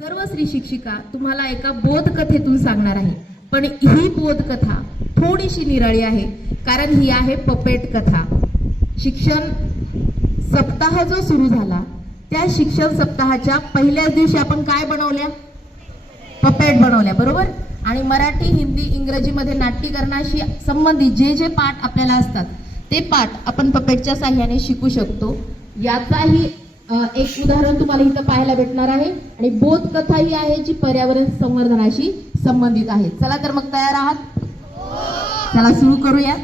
सर्व स्त्री शिक्षिका तुम्हाला एका बोधकथेतून सांगणार आहे, पण ही बोधकथा थोडीशी निराळी आहे, कारण ही आहे पपेट कथा. शिक्षण सप्ताह जो सुरू झाला त्या शिक्षण सप्ताहाच्या पहिल्याच दिवशी आपण काय बनवल्या? पपेट बनवल्या, बरोबर. आणि मराठी, हिंदी, इंग्रजीमध्ये नाट्यकरणाशी संबंधित जे जे पाठ आपल्याला असतात ते पाठ आपण पपेटच्या साह्याने शिकू शकतो. याचाही एक उदाहरण तुम्हाला इथं पाहायला भेटणार आहे. आणि बोधकथा ही आहे जी पर्यावरण संवर्धनाशी संबंधित आहे. चला तर मग तयार आहात? चला सुरू करूया.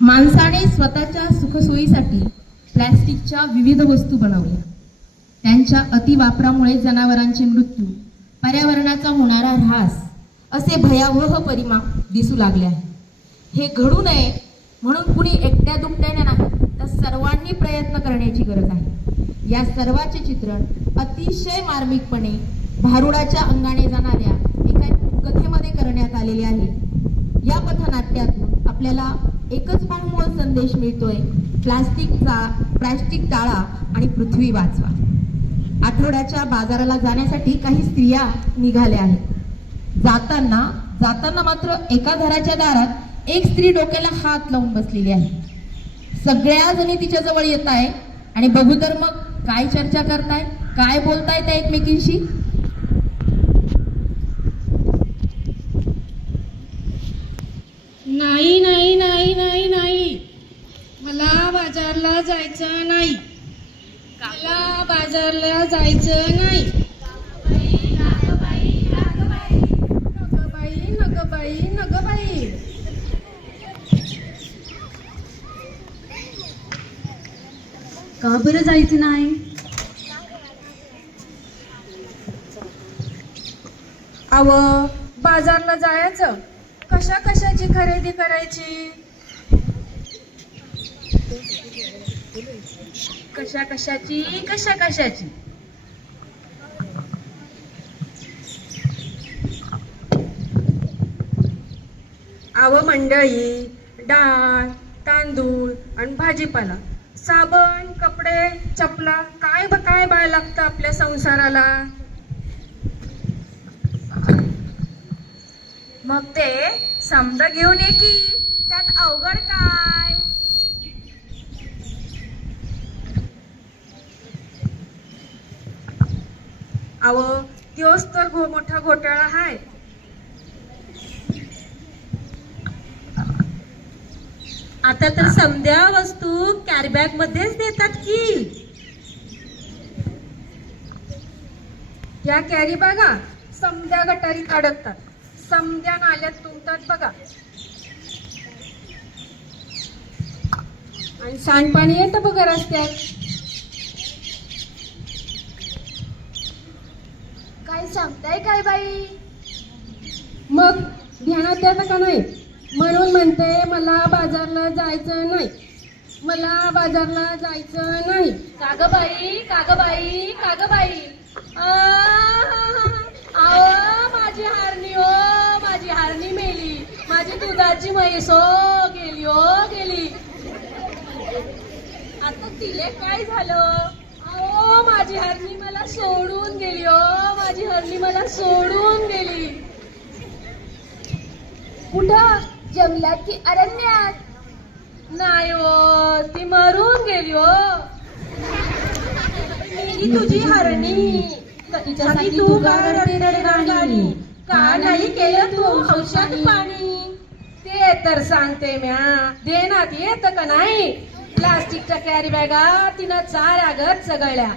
माणसाने स्वतःच्या सुखसोयीसाठी प्लॅस्टिकच्या विविध वस्तू बनवल्या. त्यांच्या अतिवापरामुळे जनावरांचे मृत्यू, पर्यावरणाचा होणारा ऱ्हास असे भयावह परिणाम दिसू लागले आहे. हे घडू नये म्हणून कुणी एकट्या दुकट्याने नाही, तर सर्वांनी प्रयत्न करण्याची गरज आहे. या सर्वाचे चित्रण अतिशय मार्मिकपणे भारुडाच्या अंगाने जाणाऱ्या एका कथेमध्ये करण्यात आलेले आहे. या पथनाट्यातून आपल्याला एकच बहुमोल संदेश मिळतोय: प्लास्टिक टाळा आणि पृथ्वी वाचवा. आठवड्याच्या बाजाराला जाण्यासाठी काही स्त्रिया निघाल्या आहेत. जाताना मात्र एका घराच्या दारात एक स्त्री डोक्याला हात लावून बसलेली आहे. सगळ्या जणी तिच्या जवळ येत आहे आणि बघू तर मग काय चर्चा करताय, काय बोलताय त्या एकमेकींशी. नाही नाही नाही नाही नाही, मला बाजारला जायचं नाही. मला बाजारला जायचं नाही. नग बाई नग बाई. का बरं जायचं नाही? अव बाजारला जायचं, कशाची खरेदी करायची? कशाची? अव मंडळी, डाळ, तांदूळ आणि भाजीपाला, साबण, कपडे, चपला, काय बाय लागतं आपल्या संसाराला. मग ते समजा घेऊन ये की, त्यात अवघड काय? अव त्योच तर मोठा घोटाळा आहे. आता तर समध्या वस्तू कॅरीबॅग मध्येच देतात की. या कॅरी बॅगा समध्या गटारीत अडकतात, समध्या नाल्यात तुंबतात बघा. आणि सांडपाणी येतं बघा रस्त्यात. काय सांगताय काय बाई? मग ध्यानात येतं का नाही? म्हणून म्हणते मला बाजारला जायचं नाही. काग बाई. माझी हारणी मेली, माझी दुधाची म्हैस गेली. आता तिले काय झालं? माझी हरणी मला सोडून गेली. कुठं? जंगलात की अरण्यात? नाही हो, ती मरून गेली हो. मेली तुझी हरणी. तिच्यासाठी तू गाणी का नाही केलं तू औषध पाणी? ते तर सांगते म्या, देण्यात येत का नाही? प्लास्टिकच्या कॅरी बॅगा तिनं चाऱ्यागत चगळल्या,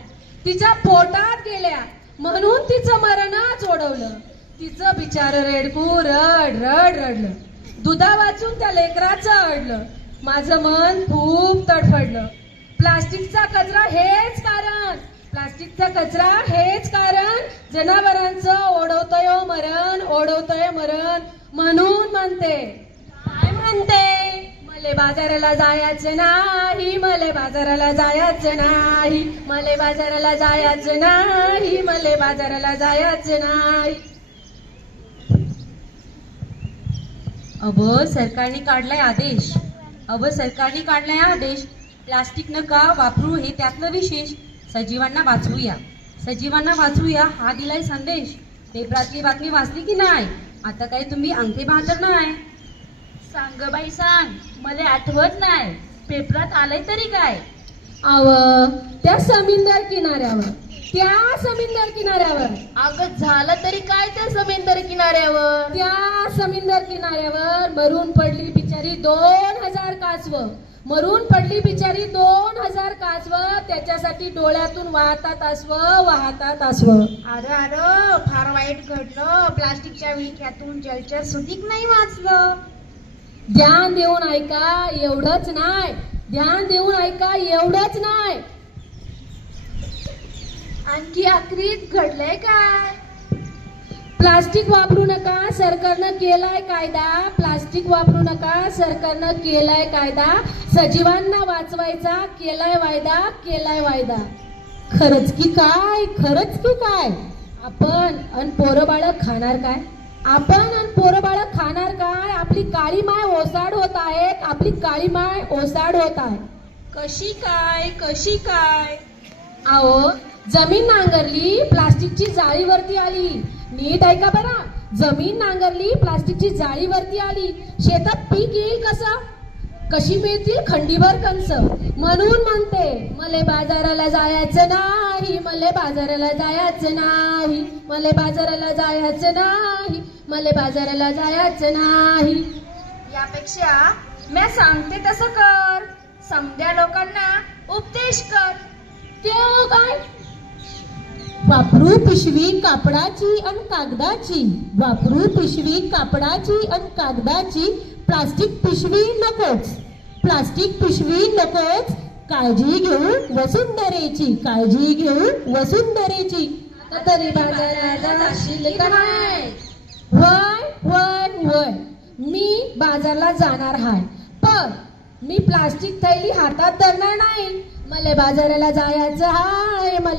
तिच्या पोटात गेल्या, म्हणून तिचं मरणच ओढवलं. तिचं बिचार रेडकू रडलं. दुधा वाचून त्या लेकराचं अडलं. माझं मन खूप तडफडलं. प्लास्टिकचा कचरा हेच कारण जनावरांचं ओढवतोय मरण. म्हणून म्हणते, काय म्हणते? मले बाजाराला जायचं नाही. सरकारने काढलाय आदेश प्लास्टिक नका वापरू हे त्यातलं विशेष. सजीवांना वाचवूया हा दिलाय संदेश. पेपरातली बातमी वाचली की नाही? आता काही तुम्ही अंगठे बहादर नाही. सांग बाई सांग, मला आठवत नाही. पेपरात आलंय तरी काय? त्या समुद्र किनाऱ्यावर अगं झालं तरी काय त्या समुद्र किनाऱ्यावर? त्या समुद्र किनाऱ्यावर मरून पडली बिचारी 2000 कासवं. मरून पडली बिचारी 2000 कासवं. त्याच्यासाठी डोळ्यातून वाहतात अश्व. अरे फार वाईट घडलं. प्लास्टिकच्या विळख्यातून जलचर सुधीक नाही वाचलं. ध्यान देऊन ऐका एवढंच नाही. आणखी आखरीत घडलंय काय? प्लास्टिक वापरू नका सरकारनं केलाय कायदा. सजीवांना वाचवायचा केलाय वायदा. खरंच की काय? आपण अन पोरं बाळ खाणार काय? आपली काळी माय ओसाड होत आहे. कशी काय? अहो जमीन नांगरली प्लास्टिकची जाळीवरती आली. नीट ऐका बरा. जमीन नांगरली प्लास्टिकची जाळीवरती आली. शेतात पीक येईल कसं? कशी मिळतील खंडीभर कंस? म्हणून म्हणते मले बाजाराला जायचं नाही. यापेक्षा मी सांगते तसं कर. समध्या लोकांना उपदेश कर. ते काय? वापरू पिशवी कापडाची अन कागदाची. प्लास्टिक पिशवी नकोच. काळजी घेऊ वसुंधरेची. आता तरी बाजाराला जाशील का नाही? वय मी बाजारला जाणार हाय. पण मी प्लास्टिक थैली हातात धरणार नाही. मला बाजाराला जायचं हाय. बाई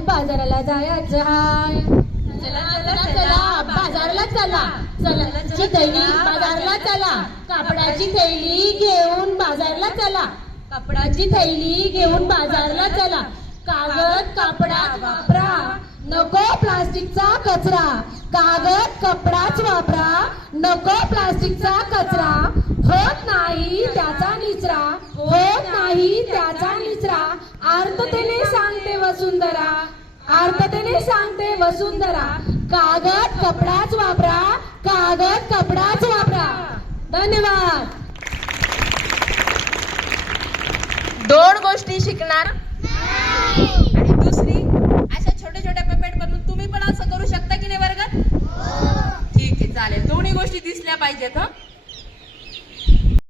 बाजाराला जायचं हाय. चला बाजारला चला. बाजारला चला. कापडाची थैली घेऊन बाजारला चला. कागद कपडा वापरा नको प्लास्टिकचा कचरा. होत नाही त्याचा निचरा. आर्ततेने सांगते वसुंधरा. कागद कपडाच वापरा. धन्यवाद. 2 गोष्टी शिकणार आणि दुसरी अशा छोट्या पेपेट बनवून तुम्ही पण असं करू शकता की नाही वर्गात? ठीक आहे चालेल. दोन्ही गोष्टी दिसल्या पाहिजेत.